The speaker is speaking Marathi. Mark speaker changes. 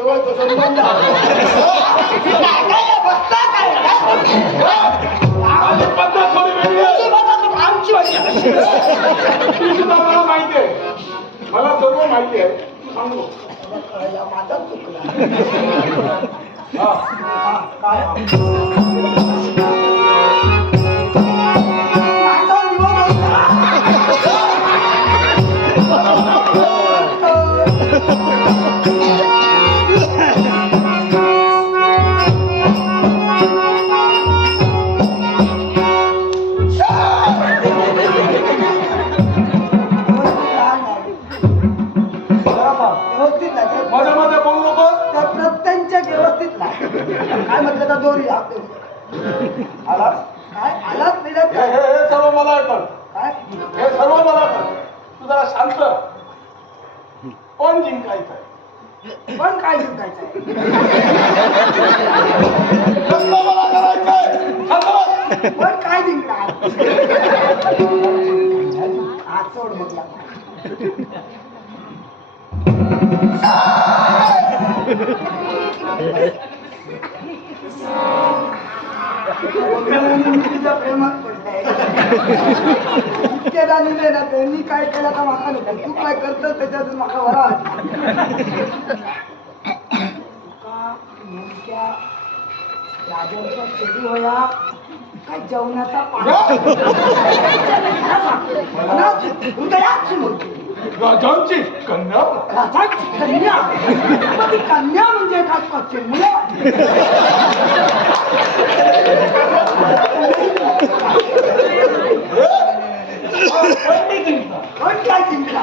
Speaker 1: जवळचा संबंध माझी पद्धत थोडी वेगळी आहे.
Speaker 2: आमची वाली आहे.
Speaker 1: ती सुद्धा मला माहिती आहे. मला सर्व माहिती आहे. सांगू.
Speaker 2: कळलं, माझा चुकला
Speaker 1: हा.
Speaker 2: हा, काय नाचा निवड व्यवस्थित
Speaker 1: मध्ये बोलू नकोस
Speaker 2: त्या प्रत्यंच्या व्यवस्थित नाही काय म्हटलं तर दोरी? आपली
Speaker 1: आलास?
Speaker 2: काय? आलाच नाही ना
Speaker 1: हे? हे हे सर्व मला ऐकल.
Speaker 2: काय?
Speaker 1: हे सर्व मला ऐकल. तू जरा शांत. कोण जिंकायचं
Speaker 2: पण काय जिंकायचं
Speaker 1: मला करायचंय. शांत बस.
Speaker 2: पण काय जिंकणार? ना त्यांनी काय केलं तर माका नको तू काय करत त्याच्यातून माका बरा तुका नेमक्या राजांचा चेडी होया? जेवणाचा हृदयात सुरू
Speaker 1: राजांची कन्या?
Speaker 2: राजाची कन्या? मग ती कन्या म्हणजे काय पक्षी मुलं? काय जिंकला